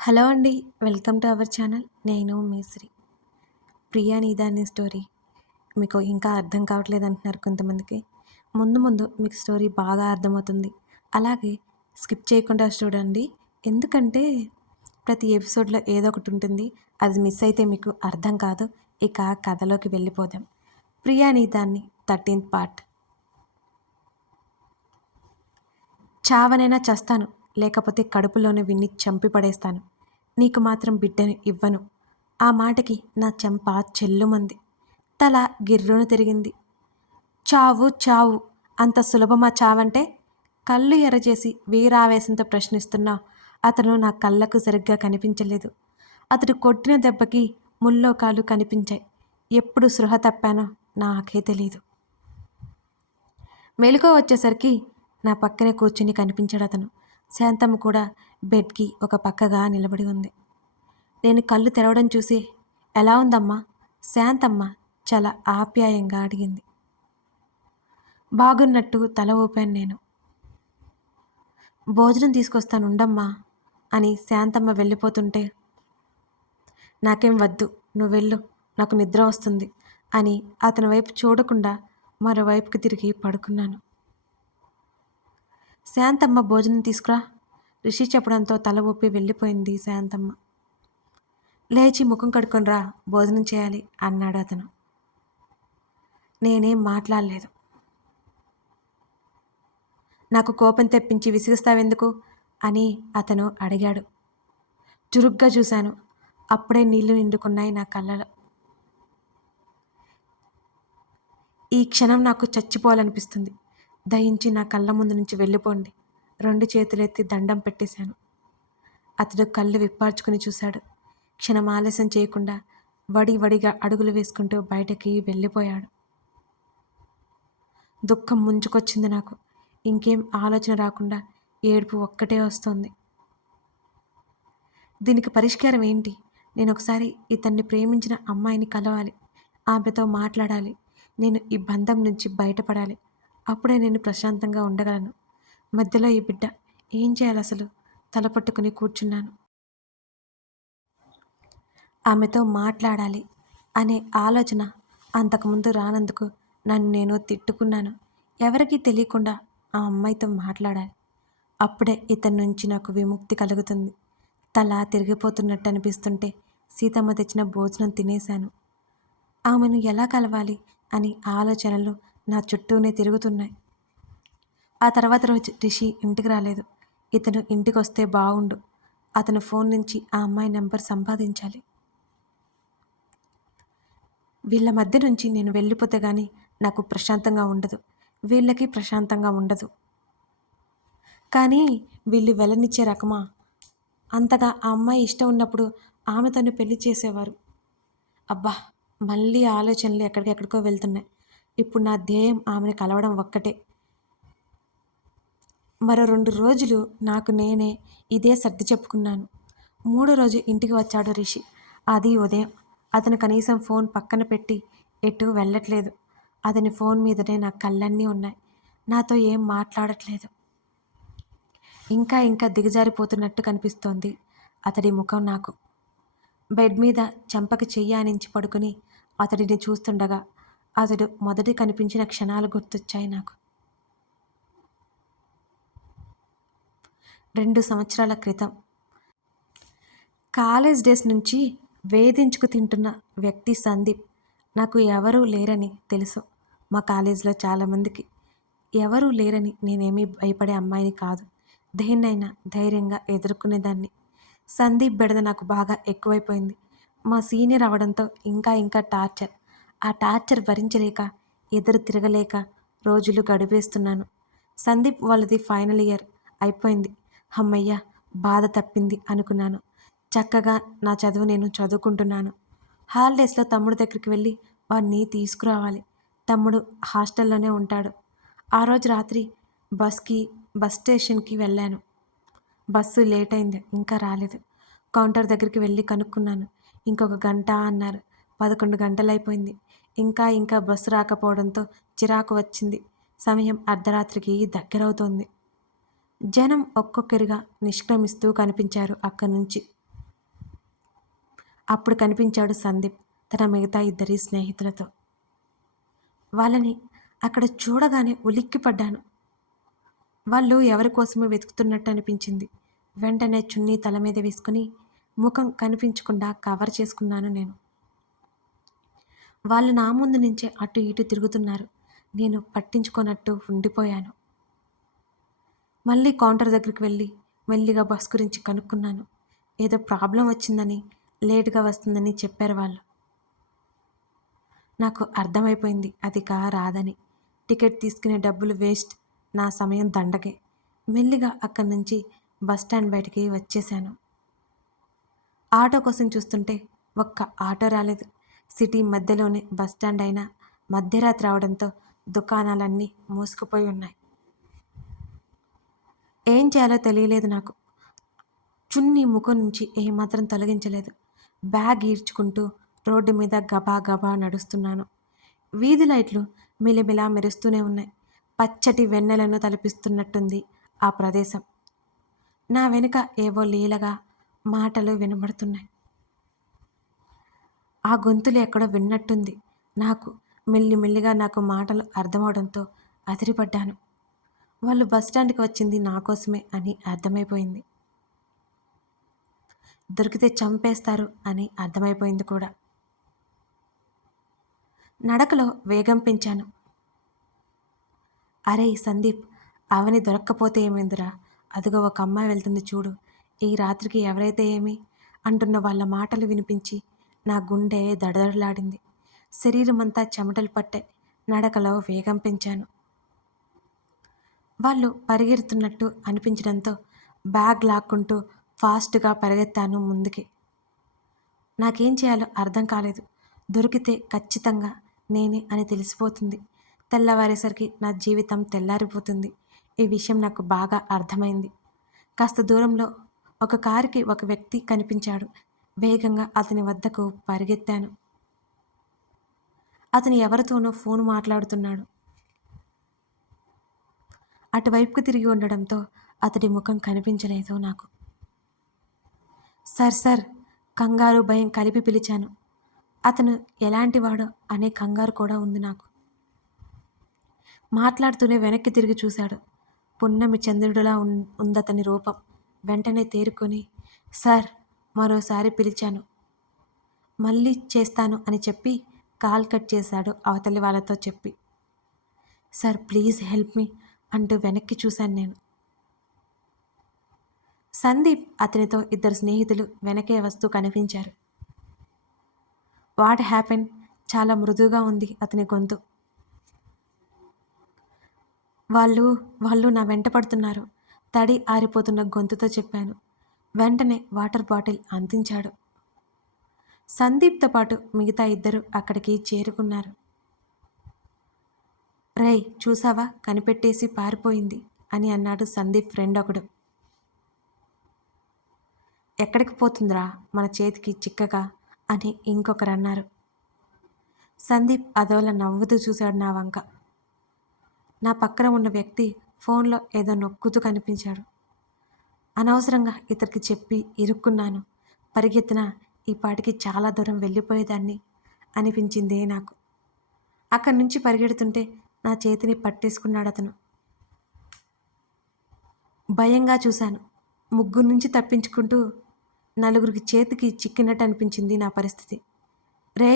Hello అండి welcome to our channel. నేను మీశ్రీ Priya నీదాని story. మీకు ఇంకా అర్థం కావట్లేదు అంటున్నారు కొంతమందికి. ముందు ముందు మీకు స్టోరీ బాగా అర్థమవుతుంది. అలాగే స్కిప్ చేయకుండా చూడండి. ఎందుకంటే ప్రతి ఎపిసోడ్లో ఏదో ఒకటి ఉంటుంది. అది మిస్ అయితే మీకు అర్థం కాదు. ఇక కథలోకి వెళ్ళిపోదాం. ప్రియా నీదాన్ని థర్టీన్త్ పార్ట్. చావనైనా చస్తాను. లేకపోతే కడుపులోనే విన్ని చంపి పడేస్తాను. నీకు మాత్రం బిడ్డను ఇవ్వను. ఆ మాటకి నా చెంప చెల్లుమంది. తల గిర్రును తిరిగింది. చావు చావు. అంత సులభమా చావంటే? కళ్ళు ఎర్రచేసి వీరావేశంతో ప్రశ్నిస్తున్నా అతను నా కళ్ళకు సరిగ్గా కనిపించలేదు. అతడు కొట్టిన దెబ్బకి ముల్లోకాలు కనిపించాయి. ఎప్పుడు సృహ తప్పానో నాకే తెలీదు. మెలుకో వచ్చేసరికి నా పక్కనే కూర్చుని కనిపించాడు అతను శాంతమ్మ కూడా బెడ్కి ఒక పక్కగా నిలబడి ఉంది. నేను కళ్ళు తెరవడం చూసి ఎలా ఉందమ్మా? శాంతమ్మ? చాలా ఆప్యాయంగా అడిగింది. బాగున్నట్టు తల ఊపాను నేను. భోజనం తీసుకొస్తాను ఉండమ్మా అని శాంతమ్మ వెళ్ళిపోతుంటే నాకేం వద్దు నువ్వు వెళ్ళు నాకు నిద్ర వస్తుంది అని అతని వైపు చూడకుండా మరోవైపుకి తిరిగి పడుకున్నాను. శాంతమ్మ భోజనం తీసుకురా. రిషి చెప్పడంతో తల ఊపి వెళ్ళిపోయింది శాంతమ్మ. లేచి ముఖం కడుక్కొని రా భోజనం చేయాలి అన్నాడు అతను. నేనేం మాట్లాడలేదు. నాకు కోపం తెప్పించి విసిగిస్తావెందుకు? అని అతను అడిగాడు. చురుగ్గా చూశాను. అప్పుడే నీళ్ళు నిండుకున్నాయి నా కళ్ళలో. ఈ క్షణం నాకు చచ్చిపోవాలనిపిస్తుంది. దయించి నా కళ్ళ ముందు నుంచి వెళ్ళిపోండి. రెండు చేతులెత్తి దండం పెట్టేశాను. అతడు కళ్ళు విప్పార్చుకుని చూశాడు. క్షణం ఆలస్యం చేయకుండా వడి వడిగా అడుగులు వేసుకుంటూ బయటకి వెళ్ళిపోయాడు. దుఃఖం ముంచుకొచ్చింది నాకు. ఇంకేం ఆలోచన రాకుండా ఏడుపు ఒక్కటే వస్తుంది. దీనికి పరిష్కారం ఏంటి? నేను ఒకసారి ఇతన్ని ప్రేమించిన అమ్మాయిని కలవాలి. ఆమెతో మాట్లాడాలి. నేను ఈ బంధం నుంచి బయటపడాలి. అప్పుడే నేను ప్రశాంతంగా ఉండగలను. మధ్యలో ఈ బిడ్డ ఏం చేయాలి అసలు? తలపట్టుకుని కూర్చున్నాను. ఆమెతో మాట్లాడాలి అనే ఆలోచన అంతకుముందు రానందుకు నన్ను నేను తిట్టుకున్నాను. ఎవరికీ తెలియకుండా ఆ అమ్మాయితో మాట్లాడాలి. అప్పుడే ఇతని నుంచి నాకు విముక్తి కలుగుతుంది. తల తిరిగిపోతున్నట్టు అనిపిస్తుంటే సీతమ్మ తెచ్చిన భోజనం తినేశాను. ఆమెను ఎలా కలవాలి అని ఆలోచనలు నా చుట్టూనే తిరుగుతున్నాయి. ఆ తర్వాత రోజు రిషి ఇంటికి రాలేదు. ఇతను ఇంటికి వస్తే బాగుండు అతను ఫోన్ నుంచి ఆ అమ్మాయి నెంబర్ సంపాదించాలి. వీళ్ళ మధ్య నుంచి నేను వెళ్ళిపోతే కానీ నాకు ప్రశాంతంగా ఉండదు. వీళ్ళకి ప్రశాంతంగా ఉండదు. కానీ వీళ్ళు వెళ్ళనిచ్చే రకమా? అంతగా ఆ అమ్మాయి ఇష్టం ఉన్నప్పుడు ఆమె తను పెళ్ళి చేసేవారు. అబ్బా మళ్ళీ ఆలోచనలు ఎక్కడికెక్కడికో వెళ్తున్నాయి. ఇప్పుడు నా ధ్యేయం ఆమెను కలవడం ఒక్కటే. మరో రెండు రోజులు నాకు నేనే ఇదే సర్ది చెప్పుకున్నాను. మూడో రోజు ఇంటికి వచ్చాడు రిషి. అది ఉదయం. అతను కనీసం ఫోన్ పక్కన పెట్టి ఎటు వెళ్ళట్లేదు. అతని ఫోన్ మీదనే నా కళ్ళన్నీ ఉన్నాయి. నాతో ఏం మాట్లాడట్లేదు. ఇంకా ఇంకా దిగజారిపోతున్నట్టు కనిపిస్తోంది అతడి ముఖం నాకు. బెడ్ మీద చెంపకి చెయ్యానించి పడుకుని అతడిని చూస్తుండగా అతడు మొదటి కనిపించిన క్షణాలు గుర్తొచ్చాయి నాకు. రెండు సంవత్సరాల క్రితం. కాలేజ్ డేస్ నుంచి వేధించుకు తింటున్న వ్యక్తి సందీప్ నాకు ఎవరూ లేరని తెలుసు. మా కాలేజీలో చాలామందికి ఎవరూ లేరని నేనేమీ భయపడే అమ్మాయిని కాదు. దేన్నైనా ధైర్యంగా ఎదుర్కొనేదాన్ని. సందీప్ బెడద నాకు బాగా ఎక్కువైపోయింది. మా సీనియర్ అవడంతో ఇంకా ఇంకా టార్చర్. ఆ టార్చర్ భరించలేక ఎదురు తిరగలేక రోజులు గడిపేస్తున్నాను. సందీప్ వాళ్ళది ఫైనల్ ఇయర్ అయిపోయింది. అమ్మయ్య బాధ తప్పింది అనుకున్నాను. చక్కగా నా చదువు నేను చదువుకుంటున్నాను. హాలిడేస్లో తమ్ముడు దగ్గరికి వెళ్ళి వాడిని తీసుకురావాలి. తమ్ముడు హాస్టల్లోనే ఉంటాడు. ఆ రోజు రాత్రి బస్కి బస్ స్టేషన్కి వెళ్ళాను. బస్సు లేట్ అయింది ఇంకా రాలేదు. కౌంటర్ దగ్గరికి వెళ్ళి కనుక్కున్నాను. ఇంకొక గంట అన్నారు. పదకొండు గంటలైపోయింది. ఇంకా ఇంకా బస్సు రాకపోవడంతో చిరాకు వచ్చింది. సమయం అర్ధరాత్రికి దగ్గరవుతోంది. జనం ఒక్కొక్కరిగా నిష్క్రమిస్తూ కనిపించారు అక్కడి నుంచి అప్పుడు కనిపించాడు సందీప్ తన మిగతా ఇద్దరి స్నేహితులతో. వాళ్ళని అక్కడ చూడగానే ఉలిక్కిపడ్డాను. వాళ్ళు ఎవరి కోసమో వెతుకుతున్నట్టు అనిపించింది వెంటనే చున్నీ తల మీద వేసుకుని ముఖం కనిపించకుండా కవర్ చేసుకున్నాను నేను. వాళ్ళు నా ముందు నుంచే అటు ఇటు తిరుగుతున్నారు. నేను పట్టించుకోనట్టు ఉండిపోయాను. మళ్ళీ కౌంటర్ దగ్గరికి వెళ్ళి మెల్లిగా బస్ గురించి కనుక్కున్నాను. ఏదో ప్రాబ్లం వచ్చిందని లేటుగా వస్తుందని చెప్పారు వాళ్ళు. నాకు అర్థమైపోయింది అది కా రాదని. టికెట్ తీసుకునే డబ్బులు వేస్ట్ నా సమయం దండగే మెల్లిగా అక్కడి నుంచి బస్ స్టాండ్ బయటికి వచ్చేసాను ఆటో కోసం చూస్తుంటే ఒక్క ఆటో రాలేదు. సిటీ మధ్యలోనే బస్ స్టాండ్ అయినా మధ్యరాత్రి రావడంతో దుకాణాలన్నీ మూసుకుపోయి ఉన్నాయి. ఏం చేయాలో తెలియలేదు నాకు. చున్నీ ముఖం నుంచి ఏమాత్రం తొలగించలేదు. బ్యాగ్ ఈడ్చుకుంటూ రోడ్డు మీద గబా గబా నడుస్తున్నాను. వీధి లైట్లు మిలిమిలా మెరుస్తూనే ఉన్నాయి. పచ్చటి వెన్నెలను తలపిస్తున్నట్టుంది ఆ ప్రదేశం. నా వెనుక ఏవో లీలగా మాటలు వినబడుతున్నాయి. ఆ గొంతులు ఎక్కడో విన్నట్టుంది. నాకు మెల్లిమెల్లిగా నాకు మాటలు అర్థమవడంతో అదిరిపడ్డాను. వాళ్ళు బస్టాండ్కి వచ్చింది నా కోసమే అని అర్థమైపోయింది. దొరికితే చంపేస్తారు అని అర్థమైపోయింది కూడా. నడకలో వేగం పెంచాను. అరే సందీప్ అవని దొరక్కపోతే ఏమైందిరా? అదిగో ఒక అమ్మాయి వెళ్తుంది చూడు. ఈ రాత్రికి ఎవరైతే ఏమి? అంటున్న వాళ్ళ మాటలు వినిపించి నా గుండె దడదడలాడింది. శరీరం అంతా చెమటలు పట్టే నడకలో వేగం పెంచాను. వాళ్ళు పరిగెడుతున్నట్టు అనిపించడంతో బ్యాగ్ లాక్కుంటూ ఫాస్ట్గా పరిగెత్తాను ముందుకి. నాకేం చేయాలో అర్థం కాలేదు. దొరికితే ఖచ్చితంగా నేనే అని తెలిసిపోతుంది. తెల్లవారేసరికి నా జీవితం తెల్లారిపోతుంది. ఈ విషయం నాకు బాగా అర్థమైంది. కాస్త దూరంలో ఒక కారుకి ఒక వ్యక్తి కనిపించాడు. వేగంగా అతని వద్దకు పరిగెత్తాను. అతను ఎవరితోనో ఫోన్ మాట్లాడుతున్నాడు. అటువైపుకు తిరిగి ఉండడంతో అతడి ముఖం కనిపించలేదు నాకు. సార్ సార్ కంగారు భయం కలిపి పిలిచాను. అతను ఎలాంటివాడో అనే కంగారు కూడా ఉంది నాకు. మాట్లాడుతూనే వెనక్కి తిరిగి చూశాడు. పున్నమి చంద్రుడిలా ఉందతని రూపం వెంటనే తేరుకొని సార్ మరోసారి పిలిచాను. మళ్ళీ చేస్తాను అని చెప్పి కాల్ కట్ చేశాడు అవతలి వాళ్ళతో చెప్పి. సార్ ప్లీజ్ హెల్ప్ మీ అంటూ వెనక్కి చూశాను నేను. సందీప్ అతనితో ఇద్దరు స్నేహితులు వెనకే వస్తూ కనిపించారు. What happen? చాలా మృదువుగా ఉంది అతని గొంతు. వాళ్ళు వాళ్ళు నా వెంట పడుతున్నారు. తడి ఆరిపోతున్న గొంతుతో చెప్పాను. వెంటనే వాటర్ బాటిల్ అందించాడు. సందీప్తో పాటు మిగతా ఇద్దరు అక్కడికి చేరుకున్నారు. రేయ్ చూసావా? కనిపెట్టేసి పారిపోయింది అని అన్నాడు సందీప్ ఫ్రెండ్ ఒకడు. ఎక్కడికి పోతుందిరా? మన చేతికి చిక్కగా? అని ఇంకొకరు అన్నారు. సందీప్ అదోలా నవ్వుతూ చూశాడు నా వంక. నా పక్కన ఉన్న వ్యక్తి ఫోన్లో ఏదో నొక్కుతూ కనిపించాడు. అనవసరంగా ఇతరికి చెప్పి ఇరుక్కున్నాను. పరిగెత్తిన ఈ పాటికి చాలా దూరం వెళ్ళిపోయేదాన్ని అనిపించింది నాకు. అక్కడి నుంచి పరిగెడుతుంటే నా చేతిని పట్టేసుకున్నాడు అతను భయంగా చూశాను. ముగ్గురు నుంచి తప్పించుకుంటూ నలుగురికి చేతికి చిక్కినట్టు అనిపించింది నా పరిస్థితి. రే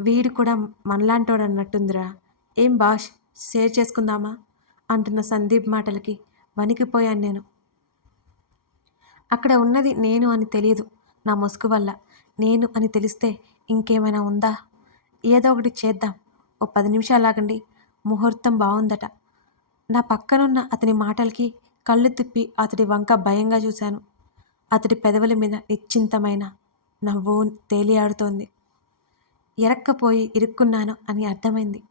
వీడు కూడా మనలాంటోడు అన్నట్టుందిరా ఏం బాష్ షేర్ చేసుకుందామా? అంటున్న సందీప్ మాటలకి వణికిపోయాను నేను. అక్కడ ఉన్నది నేను అని తెలియదు నా ముసుగు వల్ల. నేను అని తెలిస్తే ఇంకేమైనా ఉందా? ఏదో ఒకటి చేద్దాం. ఓ పది నిమిషాలు ఆగండి. ముహూర్తం బాగుందట నా పక్కనున్న అతని మాటలకి కళ్ళు తిప్పి అతడి వంక భయంగా చూశాను. అతడి పెదవుల మీద నిశ్చింతమైన నవ్వు తేలియాడుతోంది. ఎరక్కపోయి ఇరుక్కున్నాను అని అర్థమైంది.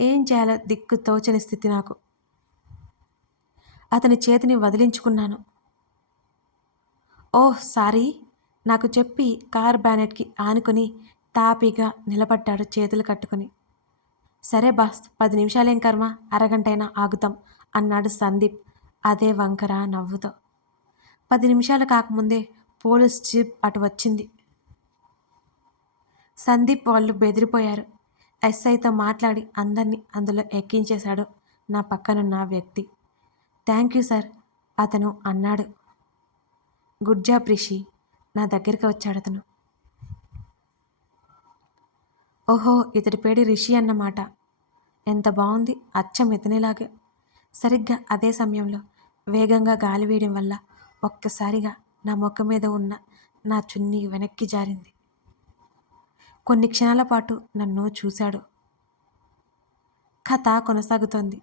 ఏం చేయాలో దిక్కు తోచని స్థితి నాకు. అతని చేతిని వదిలించుకున్నాను. ఓహ్ సారీ. నాకు చెప్పి కార్ బ్యానెట్కి ఆనుకొని తాపీగా నిలబడ్డాడు చేతులు కట్టుకుని. సరే బాస్ పది నిమిషాలేం కర్మ? అరగంటైనా ఆగుతాం అన్నాడు సందీప్. అదే వంకర నవ్వుతో. పది నిమిషాలు కాకముందే పోలీస్ జీప్ అటు వచ్చింది. సందీప్ వాళ్ళు బెదిరిపోయారు. ఎస్ఐతో మాట్లాడి అందరినీ అందులో ఎక్కించేశాడు నా పక్కనున్న వ్యక్తి. థ్యాంక్ యూ సార్ అతను అన్నాడు. Good job Rishi. నా దగ్గరికి వచ్చాడు అతను. ఓహో ఇతడి పేరు రిషి అన్నమాట. ఎంత బాగుంది అచ్చం ఇతనిలాగే. సరిగ్గా అదే సమయంలో వేగంగా గాలి వేయడం వల్ల ఒక్కసారిగా నా ముఖం మీద ఉన్న నా చున్నీ వెనక్కి జారింది. కొన్ని క్షణాల పాటు నన్ను చూశాడు. కథ కొనసాగుతోంది.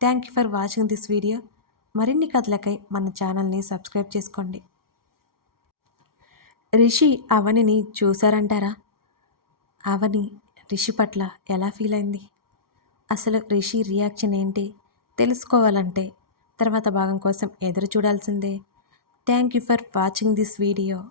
Thank you for watching this video. మరిన్ని కథలకై మన ఛానల్ని సబ్స్క్రైబ్ చేసుకోండి. రిషి అవనిని చూశారంటారా? అవని రిషి పట్ల ఎలా ఫీల్ అయింది? అసలు రిషి రియాక్షన్ ఏంటి? తెలుసుకోవాలంటే తర్వాత భాగం కోసం ఎదురు చూడాల్సిందే. Thank you for watching this video.